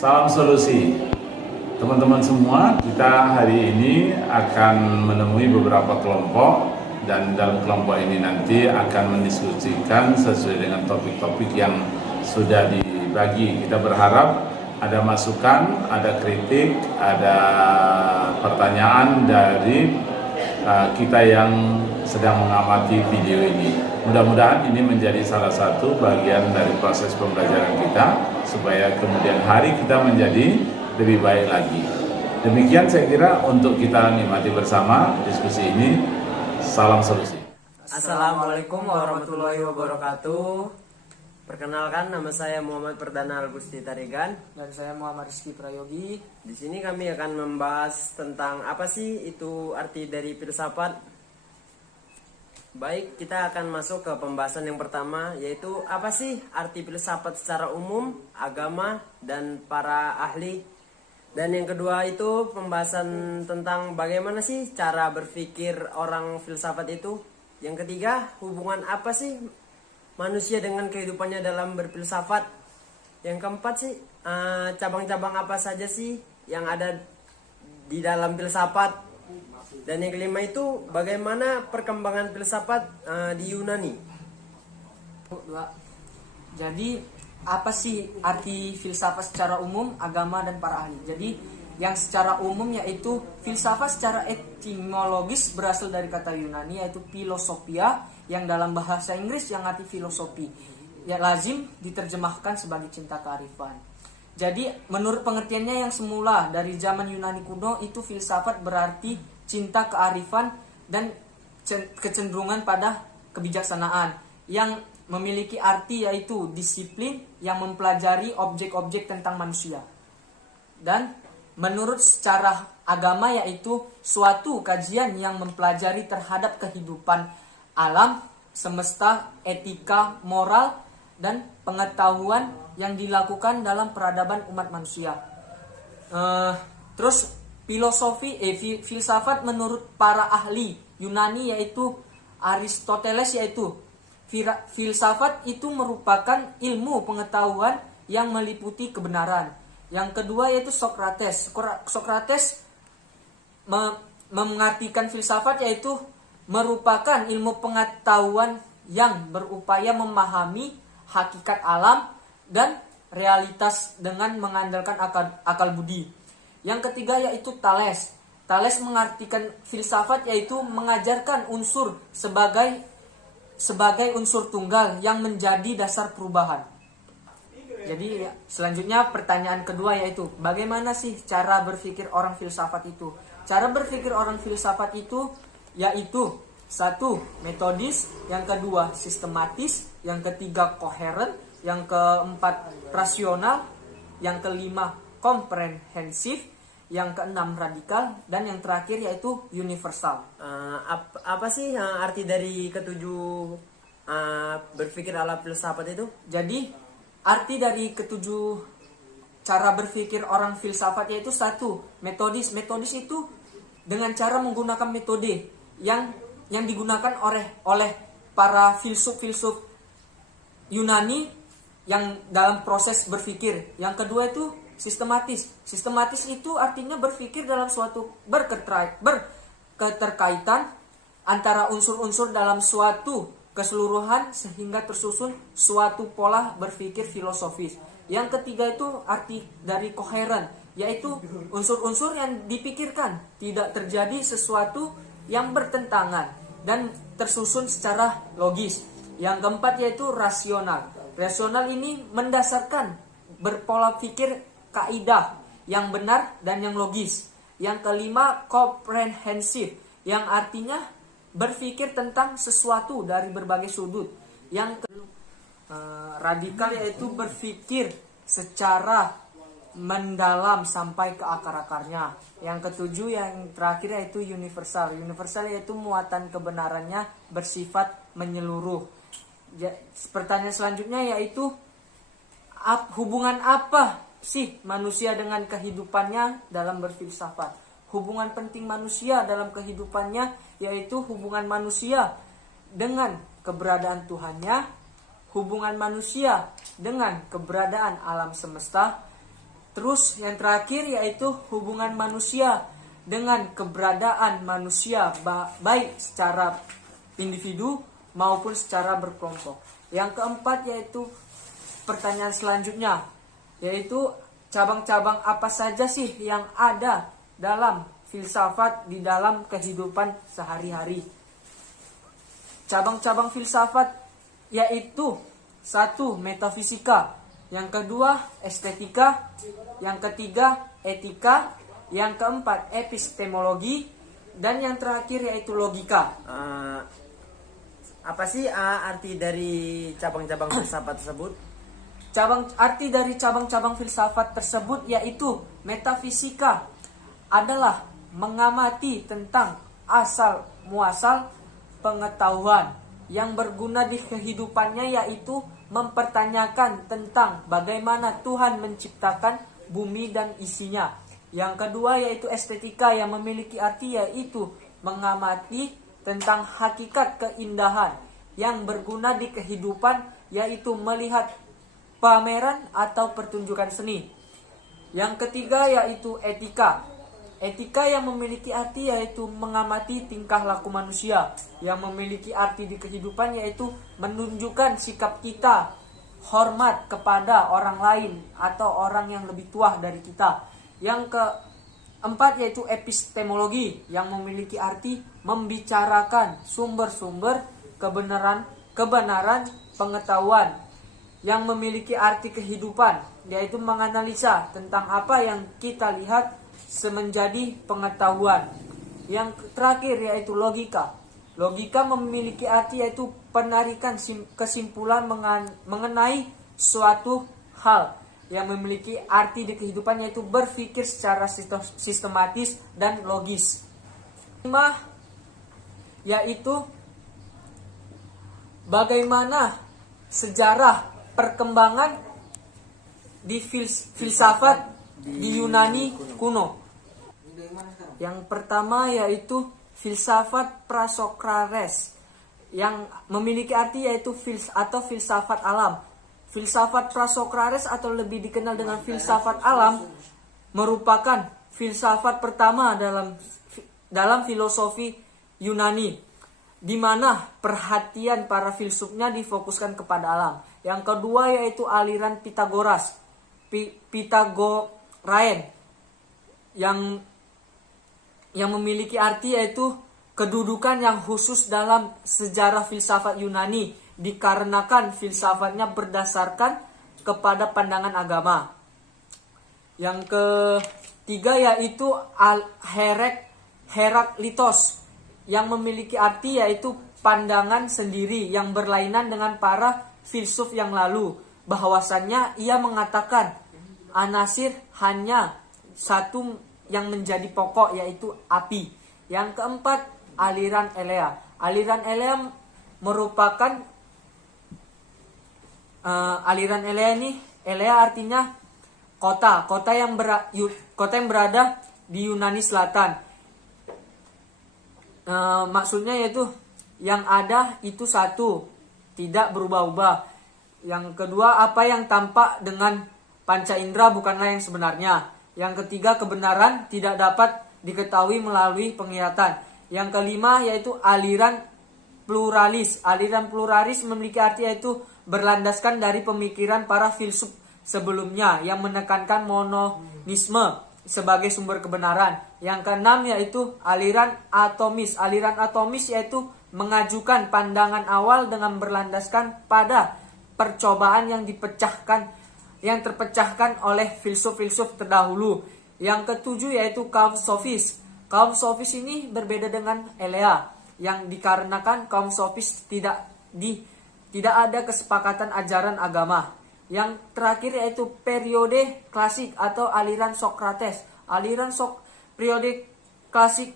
Salam solusi. Teman-teman semua, kita hari ini akan menemui beberapa kelompok dan dalam kelompok ini nanti akan mendiskusikan sesuai dengan topik-topik yang sudah dibagi. Kita berharap ada masukan, ada kritik, ada pertanyaan dari kita yang sedang mengamati video ini. Mudah-mudahan ini menjadi salah satu bagian dari proses pembelajaran kita supaya kemudian hari kita menjadi lebih baik lagi. Demikian saya kira untuk kita nikmati bersama diskusi ini. Salam solusi. Assalamualaikum warahmatullahi wabarakatuh. Perkenalkan, nama saya Muhammad Perdana Al-Gusti Tarigan dan saya Muhammad Rizky Prayogi. Di sini kami akan membahas tentang apa sih itu arti dari filsafat. Baik, kita akan masuk ke pembahasan yang pertama, yaitu apa sih arti filsafat secara umum, agama, dan para ahli. Dan yang kedua itu pembahasan tentang bagaimana sih cara berpikir orang filsafat itu. Yang ketiga, hubungan apa sih manusia dengan kehidupannya dalam berfilsafat. Yang keempat sih, cabang-cabang apa saja sih yang ada di dalam filsafat. Dan yang kelima itu bagaimana perkembangan filsafat di Yunani. Jadi apa sih arti filsafat secara umum, agama, dan para ahli? Jadi yang secara umum yaitu filsafat secara etimologis berasal dari kata Yunani yaitu philosophia, yang dalam bahasa Inggris yang arti filosofi, ya lazim diterjemahkan sebagai cinta kearifan. Jadi menurut pengertiannya yang semula dari zaman Yunani kuno itu filsafat berarti cinta kearifan dan kecenderungan pada kebijaksanaan, yang memiliki arti yaitu disiplin yang mempelajari objek-objek tentang manusia. Dan menurut secara agama yaitu suatu kajian yang mempelajari terhadap kehidupan alam, semesta, etika, moral, dan pengetahuan yang dilakukan dalam peradaban umat manusia. Terus filsafat menurut para ahli Yunani yaitu Aristoteles, yaitu filsafat itu merupakan ilmu pengetahuan yang meliputi kebenaran. Yang kedua yaitu Socrates. Socrates mengartikan filsafat yaitu merupakan ilmu pengetahuan yang berupaya memahami hakikat alam dan realitas dengan mengandalkan akal budi. Yang ketiga yaitu Thales. Thales mengartikan filsafat yaitu mengajarkan unsur sebagai unsur tunggal yang menjadi dasar perubahan. Jadi selanjutnya pertanyaan kedua yaitu bagaimana sih cara berpikir orang filsafat itu? Cara berpikir orang filsafat itu yaitu satu, metodis, yang kedua sistematis, yang ketiga koheren, yang keempat rasional, yang kelima komprehensif, yang keenam radikal, dan yang terakhir yaitu universal. Apa sih arti dari ketujuh berpikir ala filsafat itu? Jadi arti dari ketujuh cara berpikir orang filsafat yaitu satu, metodis. Metodis itu dengan cara menggunakan metode yang digunakan oleh para filsuf Yunani yang dalam proses berpikir. Yang kedua itu sistematis. Sistematis itu artinya berpikir dalam suatu berketerkaitan antara unsur-unsur dalam suatu keseluruhan sehingga tersusun suatu pola berpikir filosofis. Yang ketiga itu arti dari koheren, yaitu unsur-unsur yang dipikirkan tidak terjadi sesuatu yang bertentangan dan tersusun secara logis. Yang keempat yaitu rasional. Rasional ini mendasarkan berpola pikir kaidah yang benar dan yang logis. Yang kelima komprehensif, yang artinya berpikir tentang sesuatu dari berbagai sudut. Yang radikal yaitu berpikir secara mendalam sampai ke akar-akarnya. Yang ketujuh yang terakhir yaitu universal. Universal yaitu muatan kebenarannya bersifat menyeluruh. Pertanyaan selanjutnya yaitu hubungan apa sih manusia dengan kehidupannya dalam berfilsafat? Hubungan penting manusia dalam kehidupannya yaitu hubungan manusia dengan keberadaan Tuhannya, hubungan manusia dengan keberadaan alam semesta, Terus yang terakhir yaitu hubungan manusia dengan keberadaan manusia baik secara individu maupun secara berkelompok. Yang keempat yaitu pertanyaan selanjutnya, yaitu cabang-cabang apa saja sih yang ada dalam filsafat di dalam kehidupan sehari-hari. Cabang-cabang filsafat yaitu 1. Metafisika, yang kedua estetika, yang ketiga etika, yang keempat epistemologi, dan yang terakhir yaitu logika. Apa sih arti dari cabang-cabang filsafat tersebut? Arti dari cabang-cabang filsafat tersebut yaitu metafisika adalah mengamati tentang asal muasal pengetahuan yang berguna di kehidupannya, yaitu mempertanyakan tentang bagaimana Tuhan menciptakan bumi dan isinya. Yang kedua yaitu estetika, yang memiliki arti yaitu mengamati tentang hakikat keindahan yang berguna di kehidupan, yaitu melihat pameran atau pertunjukan seni. Yang ketiga yaitu etika. Etika yang memiliki arti yaitu mengamati tingkah laku manusia, yang memiliki arti di kehidupan yaitu menunjukkan sikap kita hormat kepada orang lain atau orang yang lebih tua dari kita. Yang keempat yaitu epistemologi, yang memiliki arti membicarakan sumber-sumber kebenaran pengetahuan, yang memiliki arti kehidupan yaitu menganalisa tentang apa yang kita lihat semenjadi pengetahuan. Yang terakhir yaitu logika. Logika memiliki arti yaitu penarikan kesimpulan mengenai suatu hal, yang memiliki arti di kehidupan yaitu berpikir secara sistematis dan logis. 5 yaitu bagaimana sejarah perkembangan di filsafat di Yunani kuno. Yang pertama yaitu filsafat Prasokrates, yang memiliki arti yaitu filsafat alam. Filsafat Prasokrates atau lebih dikenal dengan filsafat alam merupakan filsafat pertama dalam filosofi Yunani, di mana perhatian para filsufnya difokuskan kepada alam. Yang kedua yaitu aliran Pitagoras, Pythagorean, yang memiliki arti yaitu kedudukan yang khusus dalam sejarah filsafat Yunani, dikarenakan filsafatnya berdasarkan kepada pandangan agama. Yang ketiga yaitu Heraklitos, yang memiliki arti yaitu pandangan sendiri yang berlainan dengan para filsuf yang lalu, bahwasannya ia mengatakan anasir hanya satu yang menjadi pokok, yaitu api. Yang keempat aliran Elea. Aliran Elea merupakan aliran Elea ini, Elea artinya kota yang berada di Yunani Selatan. Maksudnya yaitu yang ada itu satu, tidak berubah-ubah. Yang kedua, apa yang tampak dengan panca indera bukanlah yang sebenarnya. Yang ketiga, kebenaran tidak dapat diketahui melalui penglihatan. Yang kelima yaitu aliran pluralis. Aliran pluralis memiliki arti yaitu berlandaskan dari pemikiran para filsuf sebelumnya yang menekankan mononisme sebagai sumber kebenaran. Yang keenam yaitu aliran atomis. Aliran atomis yaitu mengajukan pandangan awal dengan berlandaskan pada percobaan yang terpecahkan oleh filsuf-filsuf terdahulu. Yang ketujuh yaitu kaum sofis. Kaum sofis ini berbeda dengan Elea, yang dikarenakan kaum sofis tidak ada kesepakatan ajaran agama. Yang terakhir yaitu periode klasik atau aliran Sokrates. Periode klasik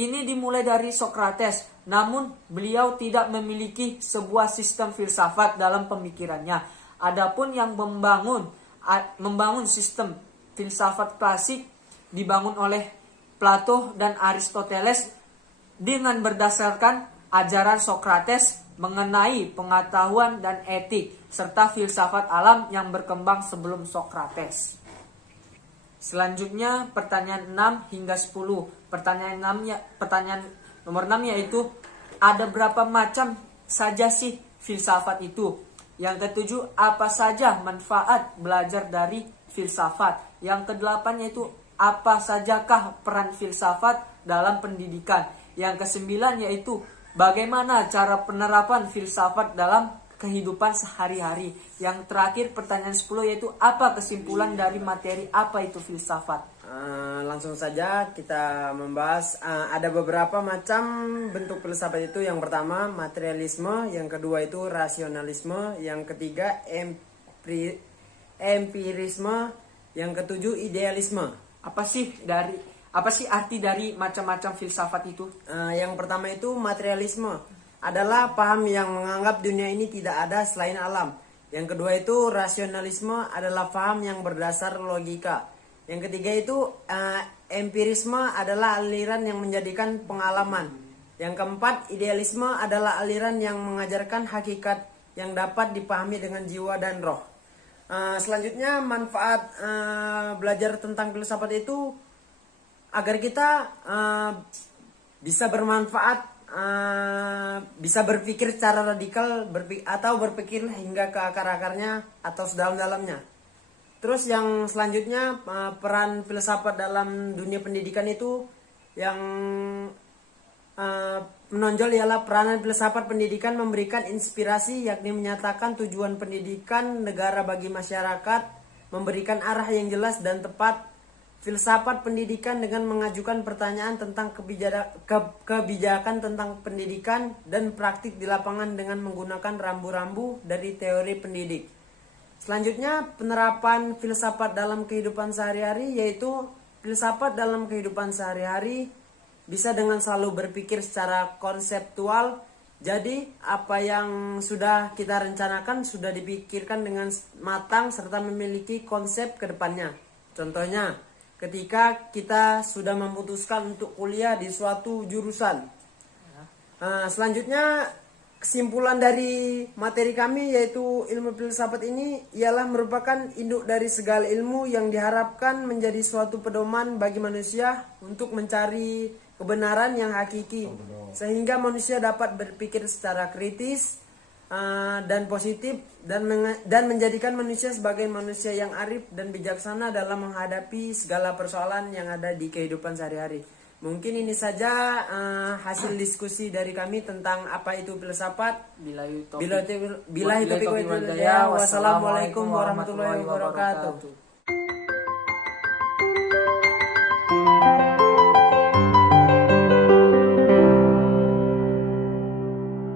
ini dimulai dari Sokrates, namun beliau tidak memiliki sebuah sistem filsafat dalam pemikirannya. Adapun yang membangun sistem filsafat klasik dibangun oleh Plato dan Aristoteles dengan berdasarkan ajaran Sokrates mengenai pengetahuan dan etik serta filsafat alam yang berkembang sebelum Sokrates. Selanjutnya pertanyaan 6 hingga 10. Pertanyaan nomor 6 yaitu ada berapa macam saja sih filsafat itu? Yang ketujuh, apa saja manfaat belajar dari filsafat? Yang kedelapan yaitu apa sajakah peran filsafat dalam pendidikan? Yang kesembilan yaitu bagaimana cara penerapan filsafat dalam kehidupan sehari-hari. Yang terakhir pertanyaan 10 yaitu apa kesimpulan dari materi apa itu filsafat? Langsung saja kita membahas ada beberapa macam bentuk filsafat itu. Yang pertama materialisme, yang kedua itu rasionalisme, yang ketiga empirisme, yang ketujuh idealisme. Apa sih arti dari macam-macam filsafat itu? Yang pertama itu materialisme adalah paham yang menganggap dunia ini tidak ada selain alam. Yang kedua itu rasionalisme adalah paham yang berdasar logika. Yang ketiga itu empirisme adalah aliran yang menjadikan pengalaman. Yang keempat idealisme adalah aliran yang mengajarkan hakikat yang dapat dipahami dengan jiwa dan roh. Selanjutnya manfaat belajar tentang filsafat itu agar kita bisa bermanfaat, bisa berpikir secara radikal atau berpikir hingga ke akar-akarnya atau sedalam-dalamnya. Terus yang selanjutnya peran filsafat dalam dunia pendidikan itu yang menonjol ialah peranan filsafat pendidikan memberikan inspirasi, yakni menyatakan tujuan pendidikan negara bagi masyarakat, memberikan arah yang jelas dan tepat. Filsafat pendidikan dengan mengajukan pertanyaan tentang kebijakan tentang pendidikan dan praktik di lapangan dengan menggunakan rambu-rambu dari teori pendidik. Selanjutnya penerapan filsafat dalam kehidupan sehari-hari, yaitu filsafat dalam kehidupan sehari-hari bisa dengan selalu berpikir secara konseptual. Jadi apa yang sudah kita rencanakan sudah dipikirkan dengan matang serta memiliki konsep ke depannya. Contohnya ketika kita sudah memutuskan untuk kuliah di suatu jurusan. Selanjutnya kesimpulan dari materi kami yaitu ilmu filsafat ini ialah merupakan induk dari segala ilmu yang diharapkan menjadi suatu pedoman bagi manusia untuk mencari kebenaran yang hakiki, sehingga manusia dapat berpikir secara kritis dan positif dan menjadikan manusia sebagai manusia yang arif dan bijaksana dalam menghadapi segala persoalan yang ada di kehidupan sehari-hari. Mungkin ini saja hasil diskusi dari kami tentang apa itu filsafat. Billahi taufiq wal hidayah. Wassalamualaikum warahmatullahi wabarakatuh.